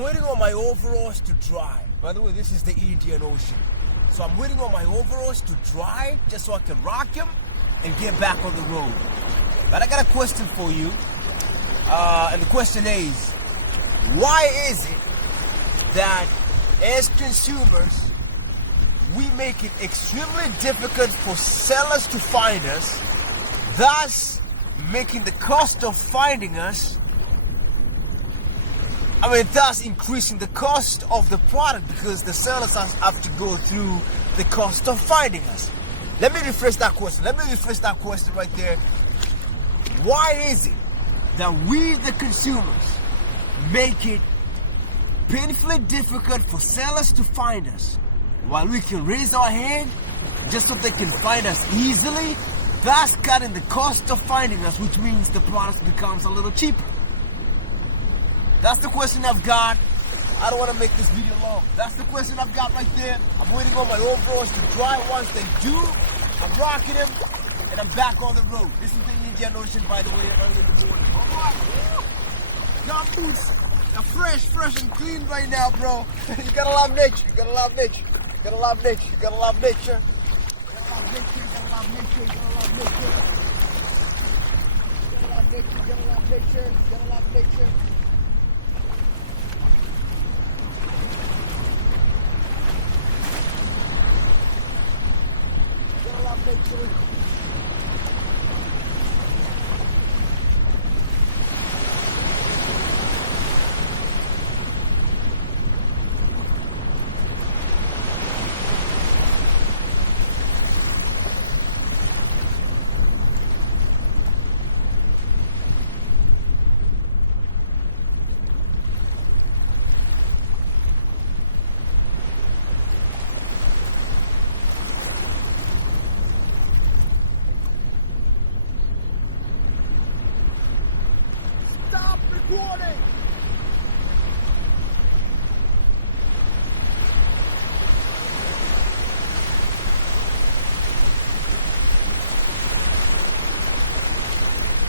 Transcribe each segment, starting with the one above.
waiting on my overalls to dry. By the way, this is the Indian Ocean. So I'm waiting on my overalls to dry just so I can rock them and get back on the road. But I got a question for you. And the question is, why is it that as consumers, we make it extremely difficult for sellers to find us, thus making the cost of finding us, thus increasing the cost of the product because the sellers have to go through the cost of finding us. Let me rephrase that question right there. Why is it that we, the consumers, make it painfully difficult for sellers to find us while we can raise our hand just so they can find us easily, thus cutting the cost of finding us, which means the product becomes a little cheaper? That's the question I've got. I don't want to make this video long. That's the question I've got right there. I'm waiting on my overalls to dry. Once they do, I'm rocking them and I'm back on the road. This is the Indian Ocean, by the way, early in the morning. Alright. Gum boots are fresh and clean right now, bro. You gotta love nature. You gotta love nature. You gotta love nature. You gotta love nature. You gotta love nature. You gotta love nature. You gotta love nature. You gotta love nature. You gotta love nature. You gotta love nature. Victory. Recording.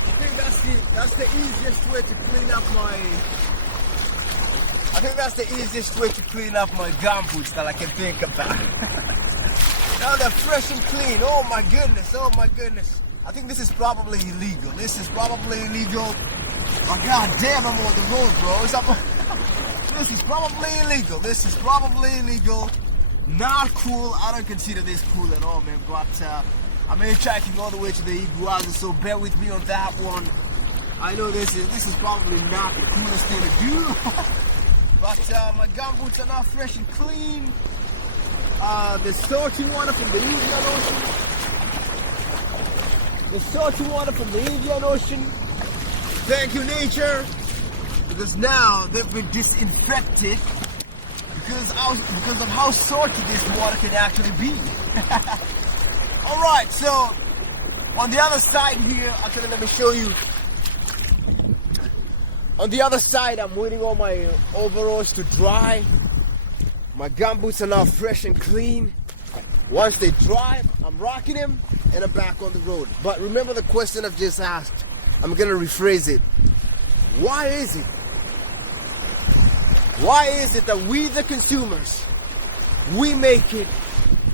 I think that's the easiest way to clean up my. I think that's the easiest way to clean up my gum boots that I can think about. Now they're fresh and clean. Oh my goodness. Oh my goodness. I think this is probably illegal. This is probably illegal. Oh, god damn, I'm on the road, bro. This is probably illegal. This is probably illegal. Not cool. I don't consider this cool at all, man. But I'm hitchhiking all the way to the Iguazu, so bear with me on that one. I know this is probably not the coolest thing to do. But my gum boots are now fresh and clean. The salty water from the Indian Ocean. The salty water from the Indian Ocean. Thank you, nature, because now they've been disinfected because of how salty this water can actually be. Alright, so on the other side here, actually let me show you. On the other side, I'm waiting on my overalls to dry. My gumboots are now fresh and clean. Once they dry, I'm rocking them and I'm back on the road. But remember the question I've just asked. I'm gonna rephrase it. Why is it? Why is it that we, the consumers, we make it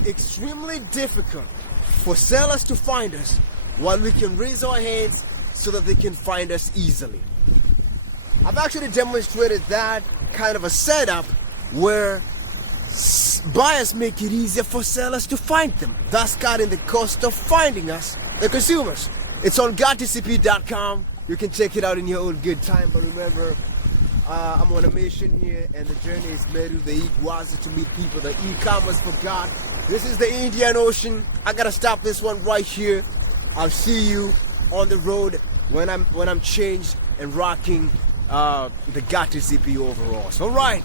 extremely difficult for sellers to find us while we can raise our hands so that they can find us easily? I've actually demonstrated that kind of a setup where buyers make it easier for sellers to find them, thus cutting the cost of finding us, the consumers. It's on GodTCP.com. You can check it out in your own good time. But remember, I'm on a mission here, and the journey is made with the Iguazu to meet people, the e-commerce for God. This is the Indian Ocean. I gotta stop this one right here. I'll see you on the road when I'm changed and rocking the GodTCP overalls. All right.